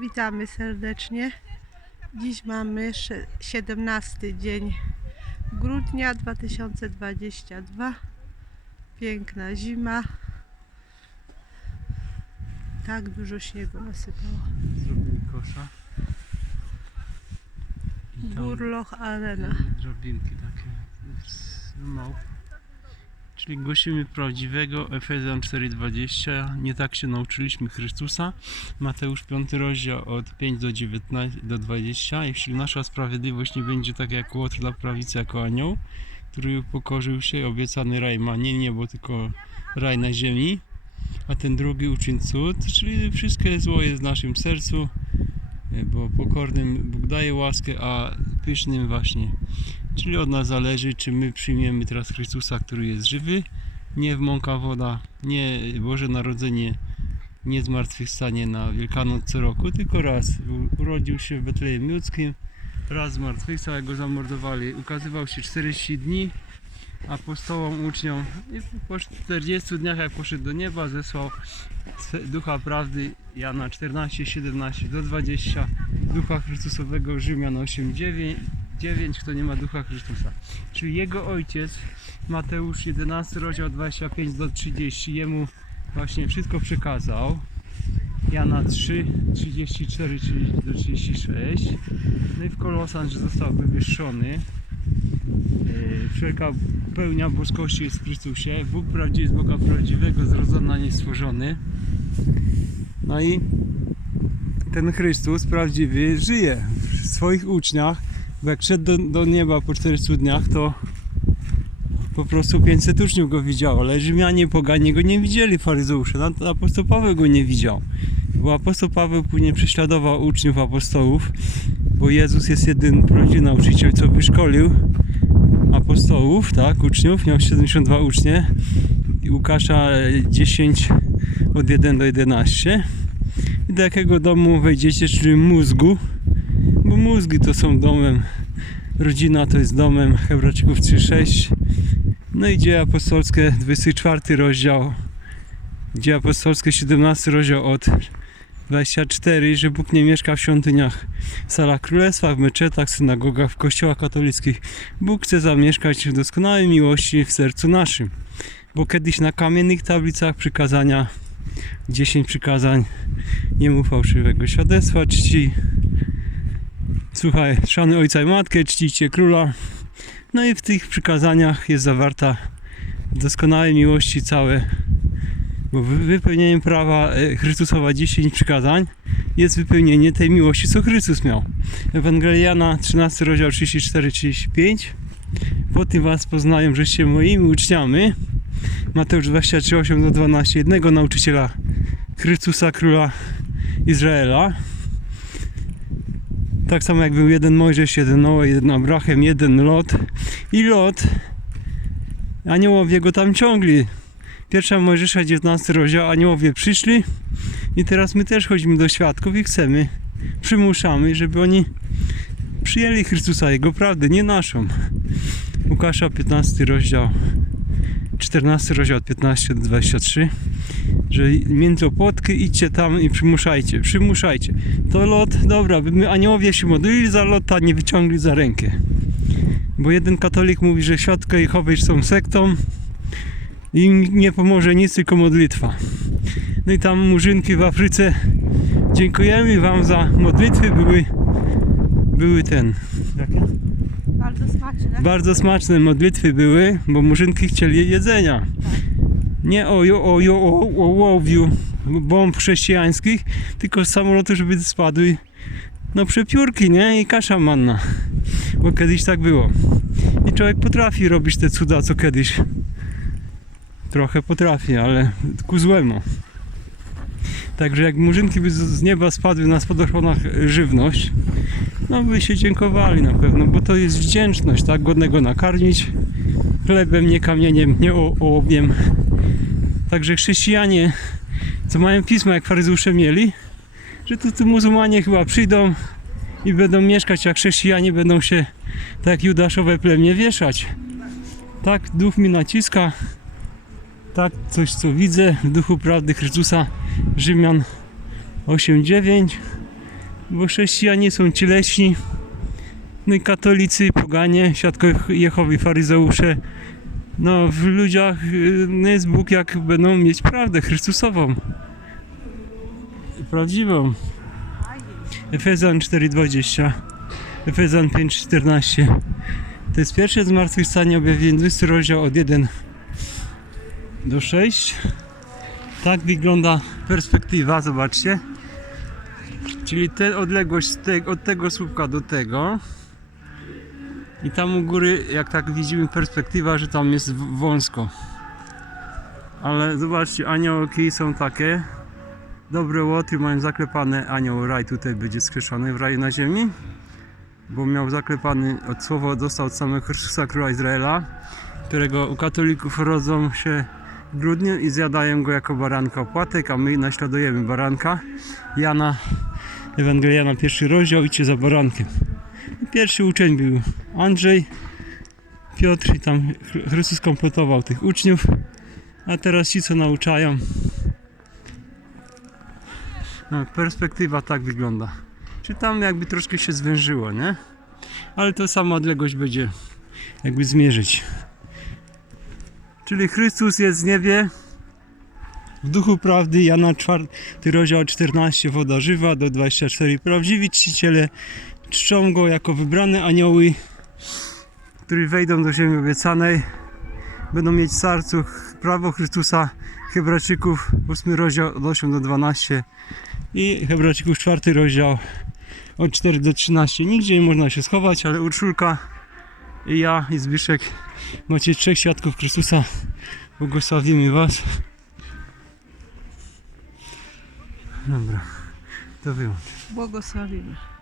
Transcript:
Witamy serdecznie. Dziś mamy sze- 17 dzień grudnia 2022. Piękna zima. Tak dużo śniegu nasypało. Zrobimy kosza. Burloch Arena. drobinki takie z małp. Czyli głosimy prawdziwego Efezjan 4,20. Nie tak się nauczyliśmy Chrystusa. Mateusz 5 rozdział od 5 do 19 do 20. Jeśli nasza sprawiedliwość nie będzie tak jak łotr dla prawicy jako anioł, który upokorzył się, obiecany raj ma nie niebo, tylko raj na ziemi, a ten drugi uczyń cud, czyli wszystkie zło jest w naszym sercu, bo pokornym Bóg daje łaskę, a pysznym właśnie. Czyli od nas zależy, czy my przyjmiemy teraz Chrystusa, który jest żywy, nie w mąka woda, nie Boże Narodzenie, nie zmartwychwstanie na Wielkanoc co roku, tylko raz urodził się w Betlejem Ludzkim, raz zmartwychwstał, jak go zamordowali, ukazywał się 40 dni apostołom, uczniom i po 40 dniach jak poszedł do nieba zesłał Ducha Prawdy Jana 14, 17 do 20 Ducha Chrystusowego Rzymian 8, 9, 9 kto nie ma Ducha Chrystusa. Czyli jego ojciec Mateusz 11 rozdział 25 do 30 jemu właśnie wszystko przekazał. Jana 3, 34 30 do 36 no i w Kolosan, że został wywyższony. E, Wszelka pełnia boskości jest w Chrystusie. Bóg prawdziwy z Boga prawdziwego, zrodzony, a nie stworzony. No i ten Chrystus prawdziwy żyje w swoich uczniach, bo jak szedł do, do nieba po 400 dniach, to po prostu 500 uczniów go widziało, ale Rzymianie poganie go nie widzieli, faryzeusze, apostoł Paweł go nie widział. Bo apostoł Paweł później prześladował uczniów apostołów, bo Jezus jest jedyny prawdziwy nauczyciel, co wyszkolił apostołów, tak, uczniów, miał 72 ucznie i Łukasza e, 10 od 1 do 11 i do jakiego domu wejdziecie, czyli mózgu bo mózgi to są domem. Rodzina to jest domem Hebrajczyków 3.6 no i dzieje apostolskie 24 rozdział. Dzieje apostolskie 17 rozdział od 24, że Bóg nie mieszka w świątyniach, w salach królestwa, w meczetach, synagogach, w kościołach katolickich. Bóg chce zamieszkać w doskonałej miłości w sercu naszym. Bo kiedyś na kamiennych tablicach przykazania, 10 przykazań, nie mów fałszywego świadectwa, czci, słuchaj, szanuj ojca i matkę, czcicie króla. No i w tych przykazaniach jest zawarta doskonałej miłości całe bo wy- wypełnieniem prawa e, Chrystusowa 10 przykazań jest wypełnienie tej miłości, co Chrystus miał. Ewangeliana 13 rozdział 34-35 Po tym was poznają, żeście moimi uczniami. Mateusz 23, 8 do 12 Jednego nauczyciela Chrystusa, króla Izraela. Tak samo jak był jeden Mojżesz, jeden Noe, jeden Abraham, jeden Lot. I Lot, aniołowie go tam ciągli. Pierwsza Mojżesza 19 rozdział, aniołowie przyszli i teraz my też chodzimy do świadków i chcemy, przymuszamy, żeby oni przyjęli Chrystusa, Jego prawdę, nie naszą. Łukasza 15 rozdział, 14 rozdział od 15 do 23, że między opłotki idźcie tam i przymuszajcie, przymuszajcie. To lot, dobra, by my aniołowie się modlili za lota, nie wyciągli za rękę. Bo jeden katolik mówi, że świadkowie Jehowy są sektą, im nie pomoże nic, tylko modlitwa. No i tam murzynki w Afryce, dziękujemy Wam za modlitwy, były, były ten, smaczne. bardzo smaczne modlitwy były, bo murzynki chcieli jedzenia. Nie o, jo, o, jo, o, o łowiu bomb chrześcijańskich, tylko samolotu, żeby spadły no przepiórki, nie? I kasza manna. Bo kiedyś tak było. I człowiek potrafi robić te cuda, co kiedyś trochę potrafi, ale ku złemu. Także jak murzynki by z nieba spadły na spadochronach żywność, no by się dziękowali na pewno, bo to jest wdzięczność, tak? Godnego nakarmić chlebem, nie kamieniem, nie ołowiem. Także chrześcijanie, co mają pisma, jak faryzeusze mieli, że tu, tu muzułmanie chyba przyjdą i będą mieszkać, a chrześcijanie będą się tak judaszowe plemię wieszać. Tak duch mi naciska, tak coś co widzę w duchu prawdy Chrystusa, Rzymian 8:9 bo chrześcijanie są cieleśni, no i katolicy, poganie, świadkowie Jehowi, faryzeusze. No w ludziach y, no jest Bóg, jak będą mieć prawdę Chrystusową. Prawdziwą. Efezjan 4,20 Efezjan 5,14 To jest pierwsze zmartwychwstanie objawienie 20 rozdział od 1 do 6 Tak wygląda perspektywa, zobaczcie Czyli ta odległość te, od tego słupka do tego. I tam u góry, jak tak widzimy perspektywa, że tam jest wąsko. Ale zobaczcie, aniołki są takie. Dobre łotry mają zaklepane, anioł raj tutaj będzie skrzeszony w raju na ziemi, bo miał zaklepany, od słowa dostał od samego Chrystusa Króla Izraela, którego u katolików rodzą się w grudniu i zjadają go jako baranka opłatek, a my naśladujemy baranka. Jana, Ewangelia Jana, pierwszy rozdział, idźcie za barankiem. Pierwszy uczeń był Andrzej, Piotr i tam Chrystus kompletował tych uczniów, a teraz ci co nauczają no, perspektywa tak wygląda. Czy tam jakby troszkę się zwężyło, nie? Ale to sama odległość będzie jakby zmierzyć. Czyli Chrystus jest w niebie w duchu prawdy Jana 4 rozdział 14 woda żywa do 24 prawdziwi czciciele czczą go jako wybrane anioły którzy wejdą do ziemi obiecanej będą mieć w sercu prawo Chrystusa Hebrajczyków 8 rozdział od 8 do 12 i Hebrajczyków 4 rozdział od 4 do 13. Nigdzie nie można się schować, ale Urszulka i ja i Zbyszek macie trzech świadków Chrystusa. Błogosławimy Was. Dobra, to wyłącz. Błogosławimy.